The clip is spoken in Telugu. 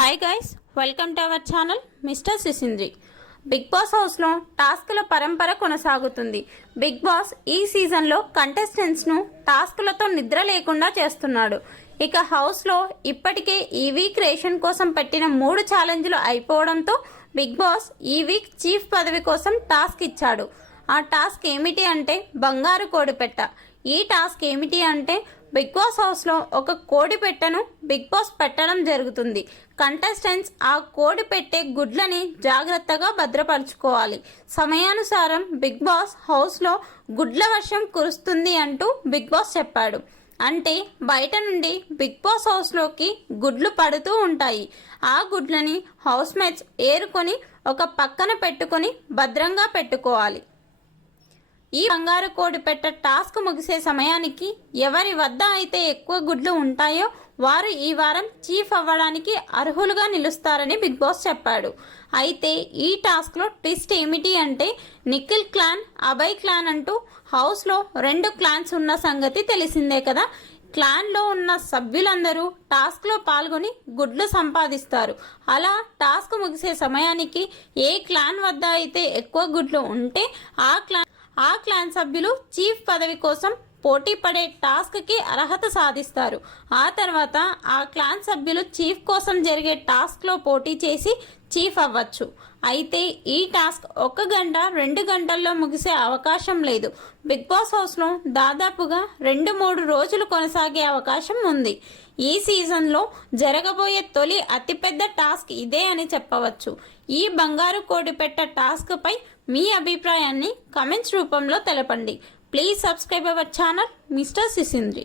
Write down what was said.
Hi guys, welcome to our channel mister Sisindri. Bigg Boss హౌస్లో టాస్కుల పరంపర కొనసాగుతుంది. బిగ్ బాస్ ఈ సీజన్లో కంటెస్టెంట్స్ను టాస్కులతో నిద్ర లేకుండా చేస్తున్నాడు. ఇక హౌస్లో ఇప్పటికే ఈ వీక్ రేషన్ కోసం పెట్టిన 3 ఛాలెంజ్లు అయిపోవడంతో బిగ్ బాస్ ఈ వీక్ చీఫ్ పదవి కోసం టాస్క్ ఇచ్చాడు. ఆ టాస్క్ ఏమిటి అంటే బంగారు కోడిపెట్ట. ఈ టాస్క్ ఏమిటి అంటే బిగ్ బాస్ హౌస్లో ఒక కోడి పెట్టను బిగ్ బాస్ పెట్టడం జరుగుతుంది. కంటెస్టెంట్స్ ఆ కోడి పెట్టే గుడ్లని జాగ్రత్తగా భద్రపరచుకోవాలి. సమయానుసారం బిగ్ బాస్ హౌస్లో గుడ్ల వర్షం కురుస్తుంది అంటూ బిగ్ బాస్ చెప్పాడు. అంటే బయట నుండి బిగ్ బాస్ హౌస్లోకి గుడ్లు పడుతూ ఉంటాయి. ఆ గుడ్లని హౌస్ మేట్స్ ఏరుకొని ఒక పక్కన పెట్టుకొని భద్రంగా పెట్టుకోవాలి. ఈ బంగారు కోడి పెట్ట టాస్క్ ముగిసే సమయానికి ఎవరి వద్ద అయితే ఎక్కువ గుడ్లు ఉంటాయో వారు ఈ వారం చీఫ్ అవ్వడానికి అర్హులుగా నిలుస్తారని బిగ్ బాస్ చెప్పాడు. అయితే ఈ టాస్క్లో ట్విస్ట్ ఏమిటి అంటే నిఖిల్ క్లాన్, అభయ్ క్లాన్ అంటూ హౌస్లో 2 క్లాన్స్ ఉన్న సంగతి తెలిసిందే కదా. క్లాన్లో ఉన్న సభ్యులందరూ టాస్క్లో పాల్గొని గుడ్లు సంపాదిస్తారు. అలా టాస్క్ ముగిసే సమయానికి ఏ క్లాన్ వద్ద అయితే ఎక్కువ గుడ్లు ఉంటే ఆ క్లాన్ సభ్యులు చీఫ్ పదవి కోసం పోటీ పడే టాస్క్కి అర్హత సాధిస్తారు. ఆ తర్వాత ఆ క్లాన్ సభ్యులు చీఫ్ కోసం జరిగే టాస్క్లో పోటీ చేసి చీఫ్ అవ్వచ్చు. అయితే ఈ టాస్క్ 1 గంట 2 గంటల్లో ముగిసే అవకాశం లేదు. బిగ్ బాస్ హౌస్లో దాదాపుగా 2-3 రోజులు కొనసాగే అవకాశం ఉంది. ఈ సీజన్లో జరగబోయే తొలి అతిపెద్ద టాస్క్ ఇదే అని చెప్పవచ్చు. ఈ బంగారు కోడి పెట్ట టాస్క్పై మీ అభిప్రాయాన్ని కమెంట్స్ రూపంలో తెలపండి. Please subscribe our channel mister సిసింద్రి.